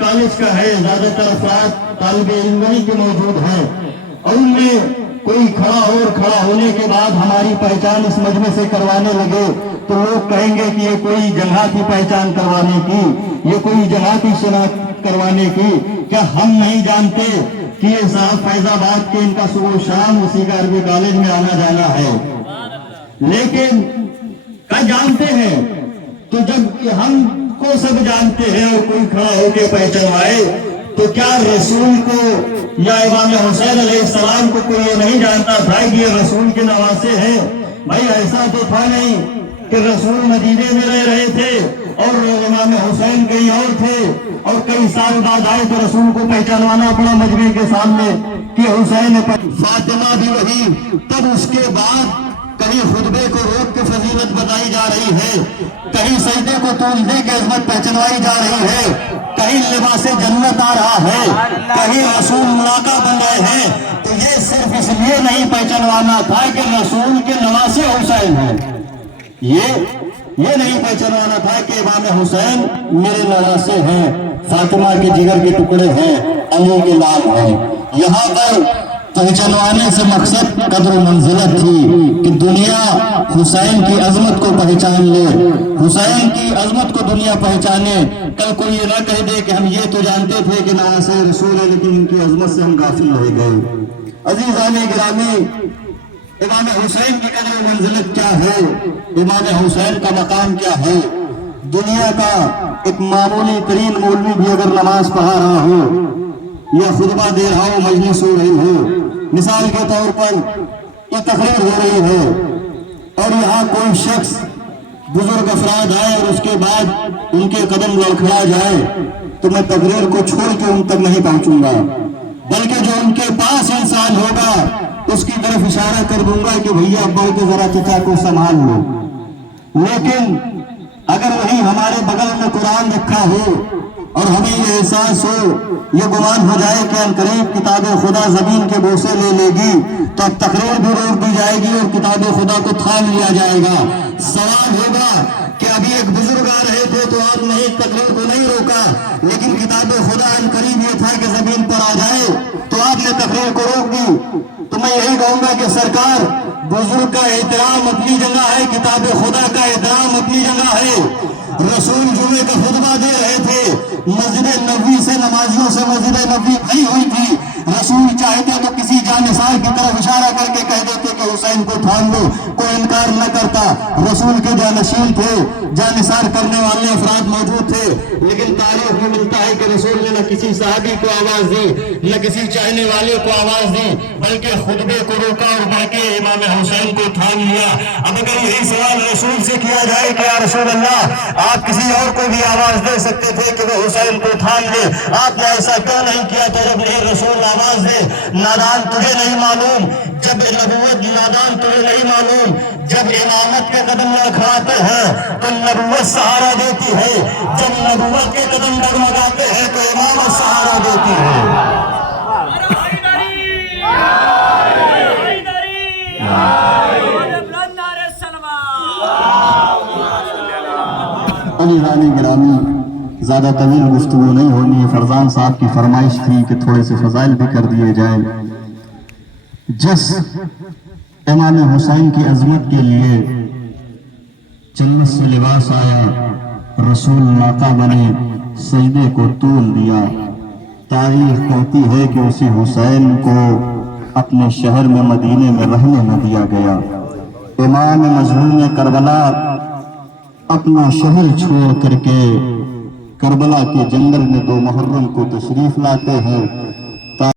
College کا ہے، زیادہ تر افراد طالب علم وہیں کے موجود ہیں، اور ان میں کوئی کھڑا ہونے کے بعد ہماری پہچان اس مجمع سے کروانے لگے تو لوگ کہیں گے کہ یہ کوئی جگہ کی پہچان کروانے کی، یہ کوئی جگہ کی شناخت کروانے کی۔ کیا ہم نہیں جانتے کہ یہ صاحب فیض آباد کے ان کا صبح شام اسی کا عربی کالج میں آنا جانا ہے؟ لیکن کیا جانتے ہیں؟ تو جب ہم کو سب جانتے ہیں اور کوئی کھڑا ہو کے پہچانوائے تو کیا رسول کو یا امام حسین علیہ السلام کو کوئی یہ نہیں جانتا تھا کہ یہ رسول کے نواسے ہیں؟ بھائی ایسا تو تھا نہیں کہ رسول مدینے میں رہ رہے تھے اور امام حسین کہیں اور تھے اور کئی سال بعد آئے تو رسول کو پہچانوانا پڑا مجمع کے سامنے کہ حسین فاطمہ بھی وہی۔ تب اس کے بعد کہیں خطبے کو روک کے فضیلت بتائی جا رہی ہے، کہیں سجدے کو تولنے کی عظمت پہچانوائی جا رہی ہے، کہیں لباس جنت آ رہا ہے، کہیں رسول ملاقہ بن رہے ہیں۔ تو یہ صرف اس لیے نہیں پہچانوانا تھا کہ رسول کے نواسے حسین ہیں، یہ نہیں پہچانوانا تھا کہ امام حسین میرے نواسے ہیں، فاطمہ کے جگر کے ٹکڑے ہیں، علی کے لال ہیں۔ یہاں پر پہچانوانے سے مقصد قدر و منزلت تھی کہ دنیا حسین کی عظمت کو پہچان لے، حسین کی عظمت کو دنیا پہچانے۔ کل کوئی یہ نہ کہہ دے کہ ہم یہ تو جانتے تھے کہ نواسے رسول ہے لیکن ان کی عظمت سے ہم غافل رہ گئے۔ عزیزان گرامی، امام حسین کی قدر و منزلت کیا ہے؟ امام حسین کا مقام کیا ہے؟ دنیا کا ایک معمولی ترین مولوی بھی اگر نماز پڑھا رہا ہو یا خطبہ دے رہا ہو، مجلس ہو رہی ہو، مثال کے طور پر یہ تقریر ہو رہی ہے اور یہاں کوئی شخص بزرگ افراد آئے اور اس کے بعد ان کے قدم لڑکھڑا جائے تو میں تقریر کو چھوڑ کے ان تک نہیں پہنچوں گا، بلکہ جو ان کے پاس انسان ہوگا اس کی طرف اشارہ کر دوں گا کہ بھیا ابا کے ذرا چچا کو سنبھال لو۔ لیکن اگر وہی ہمارے بغل میں قرآن رکھا ہو اور ہمیں یہ احساس ہو، یہ گمان ہو جائے کہ انقریب کتاب خدا زمین کے بوسے لے لے گی تو اب تقریر بھی روک دی جائے گی اور کتاب خدا کو تھام لیا جائے گا۔ سوال ہوگا کہ ابھی ایک بزرگ آ رہے تھے تو آپ نے تقریر کو نہیں روکا، لیکن کتاب خدا انقریب یہ تھا کہ زمین پر آ جائے تو آپ نے تقریر کو روک دی۔ تو میں یہی کہوں گا کہ سرکار، بزرگ کا احترام اپنی جگہ ہے، کتاب خدا کا احترام اپنی جگہ ہے۔ رسول جمعے کا خطبہ دے رہے تھے، مسجد نبوی سے نمازیوں سے مسجد نبوی بھری ہوئی تھی، رسول چاہتے تو کسی جانثار کی طرف اشارہ کر کے کہہ دیتے کہ حسین کو تھام لو، کوئی انکار نہ کرتا۔ رسول کے جانشین تھے، جانثار کرنے والے افراد موجود تھے، لیکن تاریخ میں ملتا ہے کہ رسول نے نہ کسی صحابی کو آواز دی نہ کسی چاہنے والے کو آواز دی، بلکہ خطبے کو روکا اور بڑھ کے امام حسین کو تھام لیا۔ اب اگر یہی سوال رسول سے کیا جائے کہ یا رسول اللہ، آپ کسی اور کو بھی آواز دے سکتے تھے کہ وہ حسین کو تھام لے، آپ نے ایسا کیوں نہیں کیا؟ تو جب نہیں رسول آواز دے، نادان تجھے نہیں معلوم، جب نبوت نادان تجھے نہیں معلوم، جب امامت کے قدم لڑکھڑاتے ہیں تو نبوت سہارا دیتی ہے، جب نبوت کے قدم ڈگمگاتے ہیں تو امامت سہارا دیتی ہے۔ عزیزان گرامی، زیادہ طویل گفتگو نہیں ہونی ہے، فرزان صاحب کی فرمائش تھی کہ تھوڑے سے فضائل بھی کر دیے جائیں۔ جس امام حسین کی عظمت کے لیے جنت سے لباس آیا، رسول ناقہ بنے، سجدے کو طول دیا، تاریخ کہتی ہے کہ اسی حسین کو اپنے شہر میں مدینے میں رہنے نہ دیا گیا۔ امام مظلوم کربلا اپنا شہر چھوڑ کر کے کربلا کے جنگل میں 2 محرم کو تشریف لاتے ہیں۔